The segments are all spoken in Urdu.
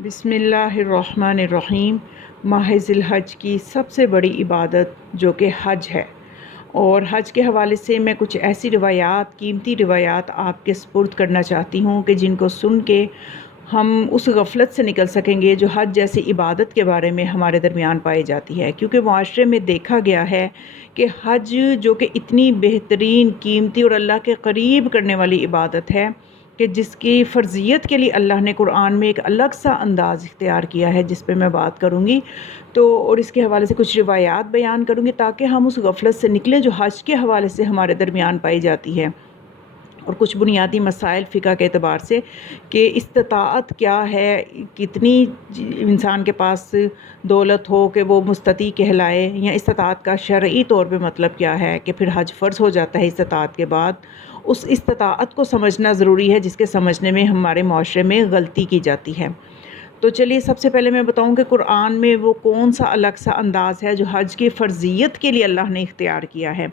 بسم اللہ الرحمن الرحیم۔ ماہ ذی الحج کی سب سے بڑی عبادت جو کہ حج ہے، اور حج کے حوالے سے میں کچھ ایسی روایات، قیمتی روایات آپ کے سپرد کرنا چاہتی ہوں کہ جن کو سن کے ہم اس غفلت سے نکل سکیں گے جو حج جیسی عبادت کے بارے میں ہمارے درمیان پائی جاتی ہے، کیونکہ معاشرے میں دیکھا گیا ہے کہ حج جو کہ اتنی بہترین، قیمتی اور اللہ کے قریب کرنے والی عبادت ہے کہ جس کی فرضیت کے لیے اللہ نے قرآن میں ایک الگ سا انداز اختیار کیا ہے، جس پہ میں بات کروں گی اور اس کے حوالے سے کچھ روایات بیان کروں گی تاکہ ہم اس غفلت سے نکلیں جو حج کے حوالے سے ہمارے درمیان پائی جاتی ہے، اور کچھ بنیادی مسائل فقہ کے اعتبار سے کہ استطاعت کیا ہے، کتنی انسان کے پاس دولت ہو کہ وہ مستطیع کہلائے، یا استطاعت کا شرعی طور پہ مطلب کیا ہے کہ پھر حج فرض ہو جاتا ہے استطاعت کے بعد۔ اس استطاعت کو سمجھنا ضروری ہے جس کے سمجھنے میں ہمارے معاشرے میں غلطی کی جاتی ہے۔ تو چلیے سب سے پہلے میں بتاؤں کہ قرآن میں وہ کون سا الگ سا انداز ہے جو حج کی فرضیت کے لیے اللہ نے اختیار کیا ہے۔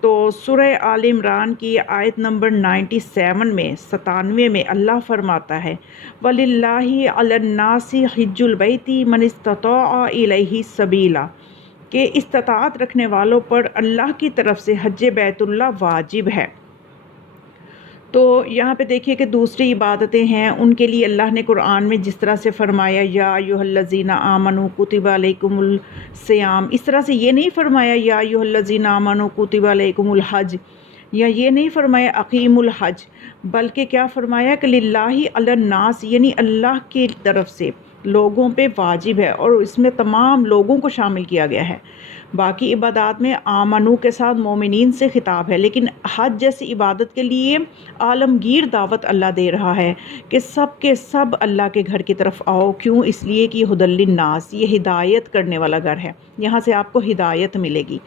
تو سورہ آل عمران کی آیت نمبر 97 میں 97 میں اللہ فرماتا ہے وَلِلَّهِ عَلَى النَّاسِ حِجُّ الْبَيْتِ مَنِ اسْتَطَاعَ إِلَيْهِ سَبِيلًا، کہ استطاعت رکھنے والوں پر اللہ کی طرف سے حج بیت اللہ واجب ہے۔ تو یہاں پہ دیکھیے کہ دوسری عبادتیں ہیں ان کے لیے اللہ نے قرآن میں جس طرح سے فرمایا یا ایھا الذین آمنوا کتب علیکم الصیام، اس طرح سے یہ نہیں فرمایا یا ایھا الذین آمنوا کتب علیکم الحج، یا یہ نہیں فرمایا اقیم الحج، بلکہ کیا فرمایا کہ للہ علی الناس، یعنی اللہ کی طرف سے لوگوں پہ واجب ہے، اور اس میں تمام لوگوں کو شامل کیا گیا ہے۔ باقی عبادات میں آمنو کے ساتھ مومنین سے خطاب ہے، لیکن حج جیسی عبادت کے لیے عالمگیر دعوت اللہ دے رہا ہے کہ سب کے سب اللہ کے گھر کی طرف آؤ۔ کیوں؟ اس لیے کہ ہدی للناس، یہ ہدایت کرنے والا گھر ہے، یہاں سے آپ کو ہدایت ملے گی۔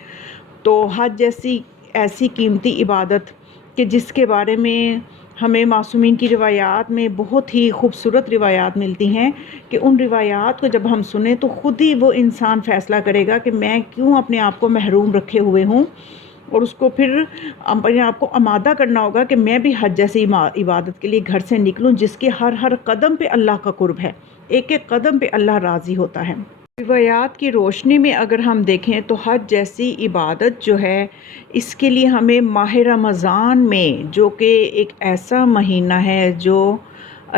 تو حج جیسی ایسی قیمتی عبادت کہ جس کے بارے میں ہمیں معصومین کی روایات میں بہت ہی خوبصورت روایات ملتی ہیں کہ ان روایات کو جب ہم سنیں تو خود ہی وہ انسان فیصلہ کرے گا کہ میں کیوں اپنے آپ کو محروم رکھے ہوئے ہوں، اور اس کو پھر اپنے آپ کو آمادہ کرنا ہوگا کہ میں بھی حج جیسی عبادت کے لیے گھر سے نکلوں جس کے ہر قدم پہ اللہ کا قرب ہے، ایک ایک قدم پہ اللہ راضی ہوتا ہے۔ روایات کی روشنی میں اگر ہم دیکھیں تو حج جیسی عبادت جو ہے اس کے لیے ہمیں ماہ رمضان میں، جو کہ ایک ایسا مہینہ ہے جو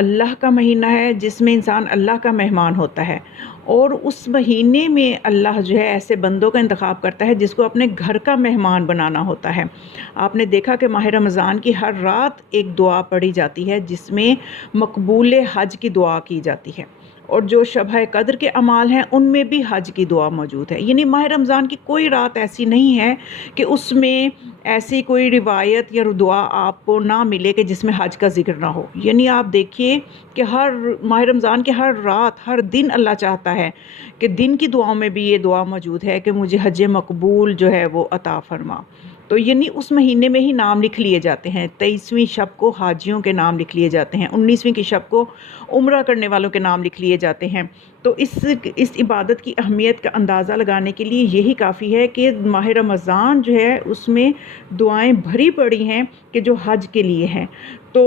اللہ کا مہینہ ہے جس میں انسان اللہ کا مہمان ہوتا ہے، اور اس مہینے میں اللہ جو ہے ایسے بندوں کا انتخاب کرتا ہے جس کو اپنے گھر کا مہمان بنانا ہوتا ہے۔ آپ نے دیکھا کہ ماہ رمضان کی ہر رات ایک دعا پڑھی جاتی ہے جس میں مقبول حج کی دعا کی جاتی ہے، اور جو شبہ قدر کے اعمال ہیں ان میں بھی حج کی دعا موجود ہے۔ یعنی ماہ رمضان کی کوئی رات ایسی نہیں ہے کہ اس میں ایسی کوئی روایت یا دعا آپ کو نہ ملے کہ جس میں حج کا ذکر نہ ہو۔ یعنی آپ دیکھیے کہ ہر ماہ رمضان کے ہر رات، ہر دن اللہ چاہتا ہے کہ دن کی دعاؤں میں بھی یہ دعا موجود ہے کہ مجھے حج مقبول جو ہے وہ عطا فرما۔ تو یعنی اس مہینے میں ہی نام لکھ لیے جاتے ہیں، 23ویں شب کو حاجیوں کے نام لکھ لیے جاتے ہیں، 19ویں کی شب کو عمرہ کرنے والوں کے نام لکھ لیے جاتے ہیں۔ تو اس عبادت کی اہمیت کا اندازہ لگانے کے لیے یہی کافی ہے کہ ماہ رمضان جو ہے اس میں دعائیں بھری پڑی ہیں کہ جو حج کے لیے ہیں۔ تو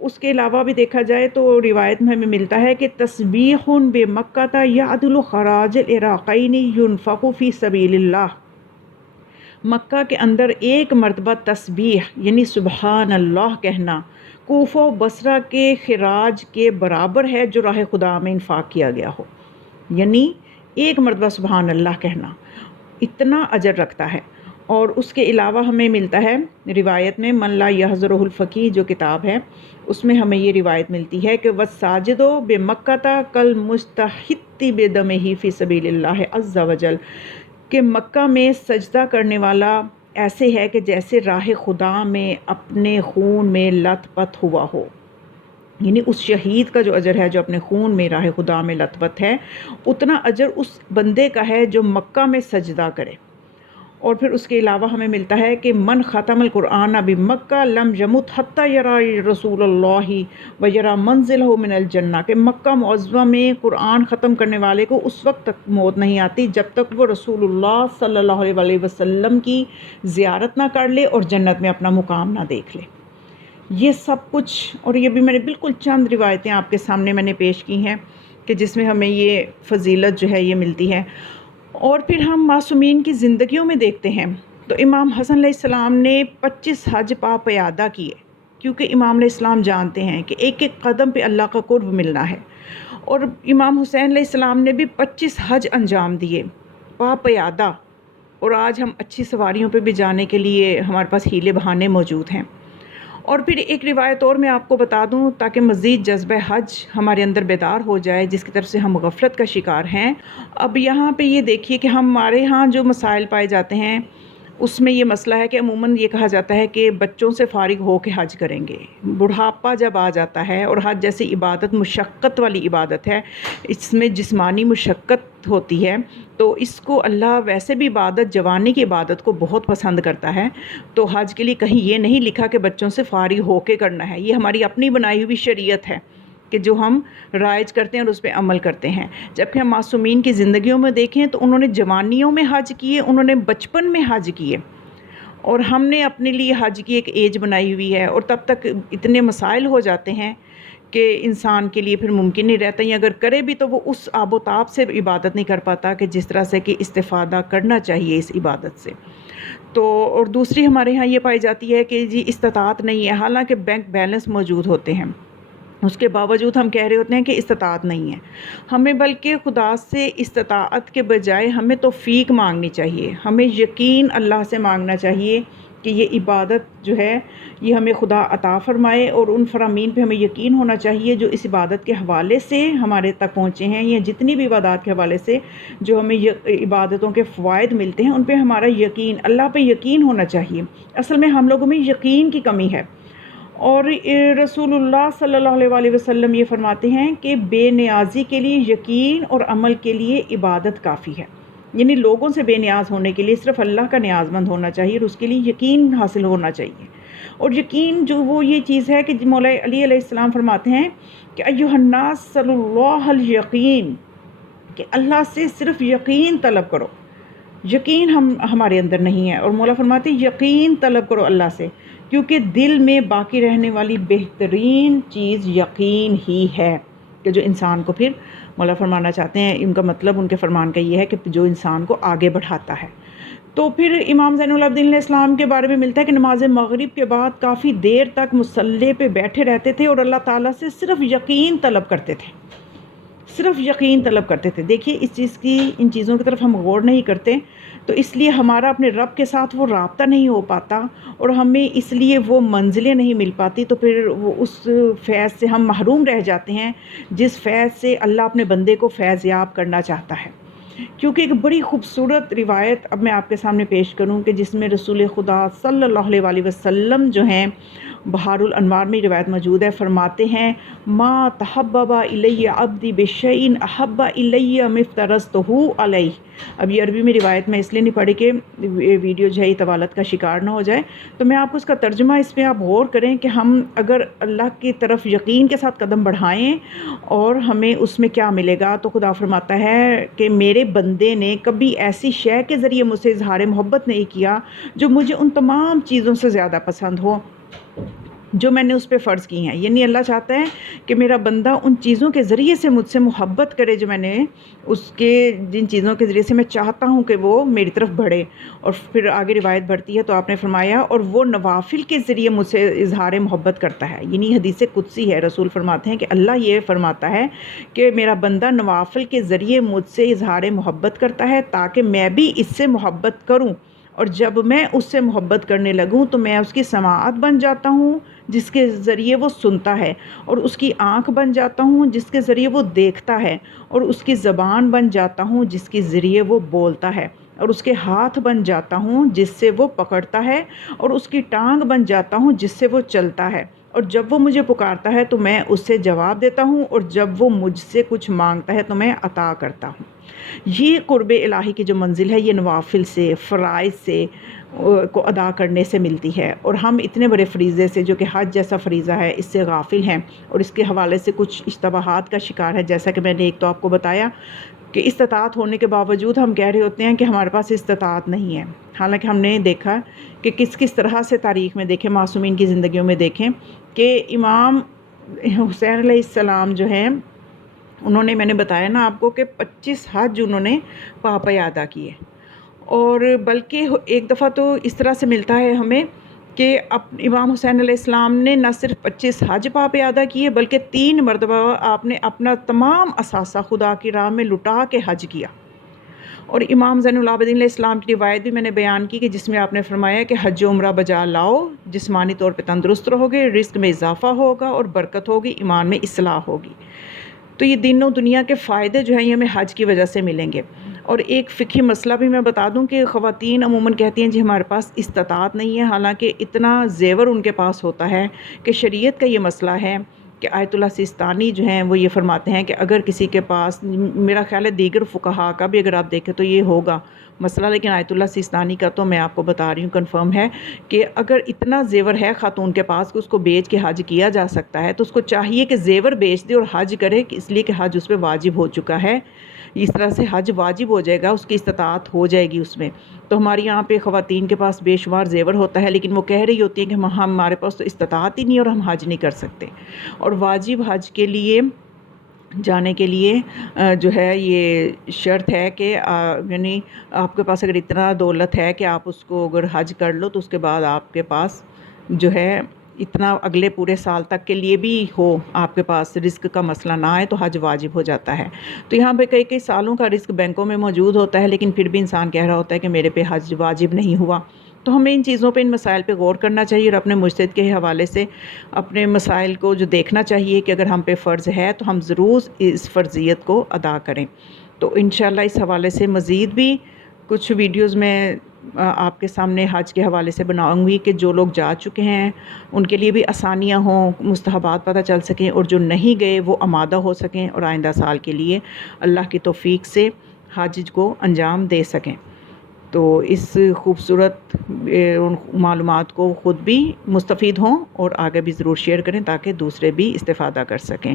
اس کے علاوہ بھی دیکھا جائے تو روایت میں ہمیں ملتا ہے کہ تسبیح بمکہ یعدل خراج العراقین ینفق فی سبیل اللہ، مکہ کے اندر ایک مرتبہ تسبیح یعنی سبحان اللہ کہنا کوفہ و بصرہ کے خراج کے برابر ہے جو راہ خدا میں انفاق کیا گیا ہو۔ یعنی ایک مرتبہ سبحان اللہ کہنا اتنا اجر رکھتا ہے۔ اور اس کے علاوہ ہمیں ملتا ہے روایت میں من لا یحضرہ الفقیہ جو کتاب ہے، اس میں ہمیں یہ روایت ملتی ہے کہ والساجد بمکہ کالمستحط بدمہ فی سبیل اللہ عز وجل، کہ مکہ میں سجدہ کرنے والا ایسے ہے کہ جیسے راہ خدا میں اپنے خون میں لت پت ہوا ہو۔ یعنی اس شہید کا جو اجر ہے جو اپنے خون میں راہ خدا میں لت پت ہے، اتنا اجر اس بندے کا ہے جو مکہ میں سجدہ کرے۔ اور پھر اس کے علاوہ ہمیں ملتا ہے کہ من ختم القرآن بمکہ لم یمت حتی یری رسول اللہ و یری منزلہ من الجنہ، کہ مکہ معظمہ میں قرآن ختم کرنے والے کو اس وقت تک موت نہیں آتی جب تک وہ رسول اللہ صلی اللہ علیہ وسلم کی زیارت نہ کر لے اور جنت میں اپنا مقام نہ دیکھ لے۔ یہ سب کچھ، اور یہ بھی میں نے بالکل چند روایتیں آپ کے سامنے میں نے پیش کی ہیں کہ جس میں ہمیں یہ فضیلت جو ہے یہ ملتی ہے۔ اور پھر ہم معصومین کی زندگیوں میں دیکھتے ہیں تو امام حسن علیہ السلام نے 25 حج پا پیادہ کیے، کیونکہ امام علیہ السلام جانتے ہیں کہ ایک ایک قدم پہ اللہ کا قرب ملنا ہے۔ اور امام حسین علیہ السلام نے بھی 25 حج انجام دیے پا پیادہ، اور آج ہم اچھی سواریوں پہ بھی جانے کے لیے ہمارے پاس ہیلے بہانے موجود ہیں۔ اور پھر ایک روایت اور میں آپ کو بتا دوں تاکہ مزید جذبہ حج ہمارے اندر بیدار ہو جائے، جس کی طرف سے ہم غفلت کا شکار ہیں۔ اب یہاں پہ یہ دیکھیے کہ ہمارے ہاں جو مسائل پائے جاتے ہیں اس میں یہ مسئلہ ہے کہ عموماً یہ کہا جاتا ہے کہ بچوں سے فارغ ہو کے حج کریں گے۔ بڑھاپا جب آ جاتا ہے، اور حج جیسی عبادت مشقت والی عبادت ہے، اس میں جسمانی مشقت ہوتی ہے، تو اس کو اللہ ویسے بھی عبادت، جوانی کی عبادت کو بہت پسند کرتا ہے۔ تو حج کے لیے کہیں یہ نہیں لکھا کہ بچوں سے فارغ ہو کے کرنا ہے، یہ ہماری اپنی بنائی ہوئی شریعت ہے کہ جو ہم رائج کرتے ہیں اور اس پہ عمل کرتے ہیں۔ جبکہ ہم معصومین کی زندگیوں میں دیکھیں تو انہوں نے جوانیوں میں حج کیے، انہوں نے بچپن میں حج کیے، اور ہم نے اپنے لیے حج کی ایک ایج بنائی ہوئی ہے، اور تب تک اتنے مسائل ہو جاتے ہیں کہ انسان کے لیے پھر ممکن نہیں رہتا، یا اگر کرے بھی تو وہ اس آب و تاب سے عبادت نہیں کر پاتا کہ جس طرح سے کہ استفادہ کرنا چاہیے اس عبادت سے۔ تو اور دوسری ہمارے ہاں یہ پائی جاتی ہے کہ جی استطاعت نہیں ہے، حالانکہ بینک بیلنس موجود ہوتے ہیں، اس کے باوجود ہم کہہ رہے ہوتے ہیں کہ استطاعت نہیں ہے۔ ہمیں بلکہ خدا سے استطاعت کے بجائے ہمیں توفیق مانگنی چاہیے، ہمیں یقین اللہ سے مانگنا چاہیے کہ یہ عبادت جو ہے یہ ہمیں خدا عطا فرمائے، اور ان فرامین پہ ہمیں یقین ہونا چاہیے جو اس عبادت کے حوالے سے ہمارے تک پہنچے ہیں، یا جتنی بھی عبادات کے حوالے سے جو ہمیں عبادتوں کے فوائد ملتے ہیں ان پہ ہمارا یقین، اللہ پہ یقین ہونا چاہیے۔ اصل میں ہم لوگوں میں یقین کی کمی ہے، اور رسول اللہ صلی اللہ علیہ وسلم یہ فرماتے ہیں کہ بے نیازی کے لیے یقین اور عمل کے لیے عبادت کافی ہے، یعنی لوگوں سے بے نیاز ہونے کے لیے صرف اللہ کا نیاز مند ہونا چاہیے، اور اس کے لیے یقین حاصل ہونا چاہیے۔ اور یقین جو وہ یہ چیز ہے کہ مولا علی علیہ السلام فرماتے ہیں کہ ایھا الناس صلی اللہ الیقین، کہ اللہ سے صرف یقین طلب کرو۔ یقین ہمارے اندر نہیں ہے، اور مولا فرماتے ہیں یقین طلب کرو اللہ سے، کیونکہ دل میں باقی رہنے والی بہترین چیز یقین ہی ہے، کہ جو انسان کو پھر مولا فرمانا چاہتے ہیں، ان کا مطلب ان کے فرمان کا یہ ہے کہ جو انسان کو آگے بڑھاتا ہے۔ تو پھر امام زین العابدین علیہ السلام کے بارے میں ملتا ہے کہ نماز مغرب کے بعد کافی دیر تک مصلی پہ بیٹھے رہتے تھے اور اللہ تعالیٰ سے صرف یقین طلب کرتے تھے، صرف یقین طلب کرتے تھے۔ دیکھیے اس چیز کی، ان چیزوں کی طرف ہم غور نہیں کرتے، تو اس لیے ہمارا اپنے رب کے ساتھ وہ رابطہ نہیں ہو پاتا، اور ہمیں اس لیے وہ منزلیں نہیں مل پاتی، تو پھر وہ اس فیض سے ہم محروم رہ جاتے ہیں جس فیض سے اللہ اپنے بندے کو فیض یاب کرنا چاہتا ہے۔ کیونکہ ایک بڑی خوبصورت روایت اب میں آپ کے سامنے پیش کروں کہ جس میں رسول خدا صلی اللہ علیہ وسلم جو ہیں، بحار الانوار میں روایت موجود ہے، فرماتے ہیں ما تحبب الی عبدی بشیء احب الی مما افترضتہ علیہ۔ اب یہ عربی میں روایت میں اس لیے نہیں پڑھی کہ ویڈیو جو ہے یہ طوالت کا شکار نہ ہو جائے، تو میں آپ کو اس کا ترجمہ، اس پہ آپ غور کریں کہ ہم اگر اللہ کی طرف یقین کے ساتھ قدم بڑھائیں اور ہمیں اس میں کیا ملے گا، تو خدا فرماتا ہے کہ میرے بندے نے کبھی ایسی شے کے ذریعے مجھ سے اظہار محبت نہیں کیا جو مجھے ان تمام چیزوں سے زیادہ پسند ہو جو میں نے اس پہ فرض کی ہیں۔ یعنی اللہ چاہتا ہے کہ میرا بندہ ان چیزوں کے ذریعے سے مجھ سے محبت کرے جو میں نے اس کے، جن چیزوں کے ذریعے سے میں چاہتا ہوں کہ وہ میری طرف بڑھے۔ اور پھر آگے روایت بڑھتی ہے تو آپ نے فرمایا اور وہ نوافل کے ذریعے مجھ سے اظہار محبت کرتا ہے، یعنی حدیث قدسی ہے، رسول فرماتے ہیں کہ اللہ یہ فرماتا ہے کہ میرا بندہ نوافل کے ذریعے مجھ سے اظہار محبت کرتا ہے تاکہ میں بھی اس سے محبت کروں، اور جب میں اس سے محبت کرنے لگوں تو میں اس کی سماعت بن جاتا ہوں جس کے ذریعے وہ سنتا ہے، اور اس کی آنکھ بن جاتا ہوں جس کے ذریعے وہ دیکھتا ہے، اور اس کی زبان بن جاتا ہوں جس کے ذریعے وہ بولتا ہے، اور اس کے ہاتھ بن جاتا ہوں جس سے وہ پکڑتا ہے، اور اس کی ٹانگ بن جاتا ہوں جس سے وہ چلتا ہے، اور جب وہ مجھے پکارتا ہے تو میں اس سے جواب دیتا ہوں، اور جب وہ مجھ سے کچھ مانگتا ہے تو میں عطا کرتا ہوں۔ یہ قرب الہی کی جو منزل ہے یہ نوافل سے، فرائض سے کو ادا کرنے سے ملتی ہے، اور ہم اتنے بڑے فریضے سے جو کہ حج جیسا فریضہ ہے اس سے غافل ہیں، اور اس کے حوالے سے کچھ اشتباہات کا شکار ہے، جیسا کہ میں نے ایک تو آپ کو بتایا کہ استطاعت ہونے کے باوجود ہم کہہ رہے ہوتے ہیں کہ ہمارے پاس استطاعت نہیں ہے، حالانکہ ہم نے دیکھا کہ کس طرح سے تاریخ میں دیکھیں، معصومین کی زندگیوں میں دیکھیں کہ امام حسین علیہ السلام جو ہیں انہوں نے، میں نے بتایا نا آپ کو کہ 25 حج انہوں نے پاپا ادا کیے، اور بلکہ ایک دفعہ تو اس طرح سے ملتا ہے ہمیں کہ امام حسین علیہ السلام نے نہ صرف 25 حج پاپ ادا کیے بلکہ 3 مرتبہ آپ نے اپنا تمام اثاثہ خدا کی راہ میں لٹا کے حج کیا۔ اور امام زین العابدین علیہ السلام کی روایت بھی میں نے بیان کی کہ جس میں آپ نے فرمایا کہ حج و عمرہ بجا لاؤ، جسمانی طور پہ تندرست رہو گے، رزق میں اضافہ ہوگا اور برکت ہوگی، ایمان میں اصلاح ہوگی۔ تو یہ دین و دنیا کے فائدے جو ہیں یہ ہمیں حج کی وجہ سے ملیں گے۔ اور ایک فقہی مسئلہ بھی میں بتا دوں کہ خواتین عموماً کہتی ہیں جی ہمارے پاس استطاعت نہیں ہے، حالانکہ اتنا زیور ان کے پاس ہوتا ہے کہ شریعت کا یہ مسئلہ ہے کہ آیت اللہ سیستانی جو ہیں وہ یہ فرماتے ہیں کہ اگر کسی کے پاس، میرا خیال ہے دیگر فقہا کا بھی اگر آپ دیکھیں تو یہ ہوگا مسئلہ، لیکن آیت اللہ سیستانی کا تو میں آپ کو بتا رہی ہوں کنفرم ہے کہ اگر اتنا زیور ہے خاتون کے پاس کہ اس کو بیچ کے حج کیا جا سکتا ہے تو اس کو چاہیے کہ زیور بیچ دے اور حج کرے، اس لیے کہ حج اس پہ واجب ہو چکا ہے۔ اس طرح سے حج واجب ہو جائے گا، اس کی استطاعت ہو جائے گی اس میں۔ تو ہمارے یہاں پہ خواتین کے پاس بے شمار زیور ہوتا ہے، لیکن وہ کہہ رہی ہوتی ہیں کہ ہمارے پاس تو استطاعت ہی نہیں اور ہم حج نہیں کر سکتے۔ اور واجب حج کے لیے جانے کے لیے جو ہے یہ شرط ہے کہ یعنی آپ کے پاس اگر اتنا دولت ہے کہ آپ اس کو اگر حج کر لو تو اس کے بعد آپ کے پاس جو ہے اتنا اگلے پورے سال تک کے لیے بھی ہو، آپ کے پاس رزق کا مسئلہ نہ آئے تو حج واجب ہو جاتا ہے۔ تو یہاں پہ کئی سالوں کا رزق بینکوں میں موجود ہوتا ہے، لیکن پھر بھی انسان کہہ رہا ہوتا ہے کہ میرے پہ حج واجب نہیں ہوا۔ تو ہمیں ان چیزوں پہ، ان مسائل پہ غور کرنا چاہیے اور اپنے مجتہد کے حوالے سے اپنے مسائل کو جو دیکھنا چاہیے کہ اگر ہم پہ فرض ہے تو ہم ضرور اس فرضیت کو ادا کریں۔ تو انشاءاللہ اس حوالے سے مزید بھی کچھ ویڈیوز میں آپ کے سامنے حج کے حوالے سے بناؤں گی کہ جو لوگ جا چکے ہیں ان کے لیے بھی آسانیاں ہوں، مستحبات پتہ چل سکیں، اور جو نہیں گئے وہ آمادہ ہو سکیں اور آئندہ سال کے لیے اللہ کی توفیق سے حج کو انجام دے سکیں۔ تو اس خوبصورت معلومات کو خود بھی مستفید ہوں اور آگے بھی ضرور شیئر کریں تاکہ دوسرے بھی استفادہ کر سکیں۔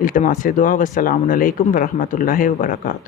التماس دعا، والسلام علیکم ورحمۃ اللہ وبرکاتہ۔